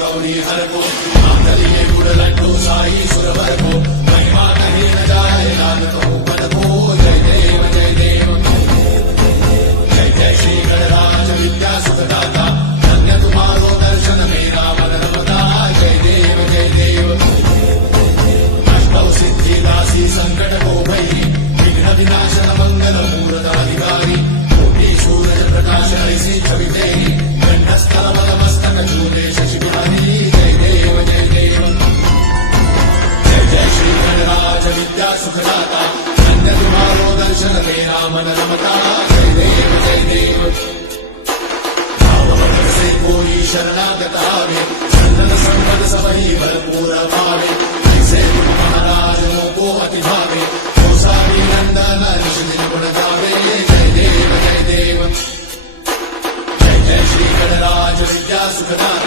गौरी हर को मांगल्ये गुण लड्डू साई सुरवर को महिमा कहीं न जाए लाल कहूँ पद को जय देव जय देव जय जय श्री गणराज विद्या सुखदाता धन्य तुम्हारो दर्शन मेरा मन रमता जय देव जय देव अष्टौ सिद्धि दासी संकट को भई विघ्न विनाशन मंगल मूर्त अधिकारी कोटि सूरज प्रकाश ऐसी छवि तेरी कंठस्थल मस्तक चूले शशि बिहारी जय देव जय देव जय जय श्री गणराज विद्या सुखदाता धन्य तुम्हारो दर्शन मेरा मन रमता जय देव जय देव भावभक्त से कोई शरणागत आवे चंदन संपद सबही भरपूर पावे ऐसे गुण महाराज को अति भावे गोसावी नंदन ऋषि गुण गावे जय देव जय देव जय जय श्री गणराज विद्या सुखदाता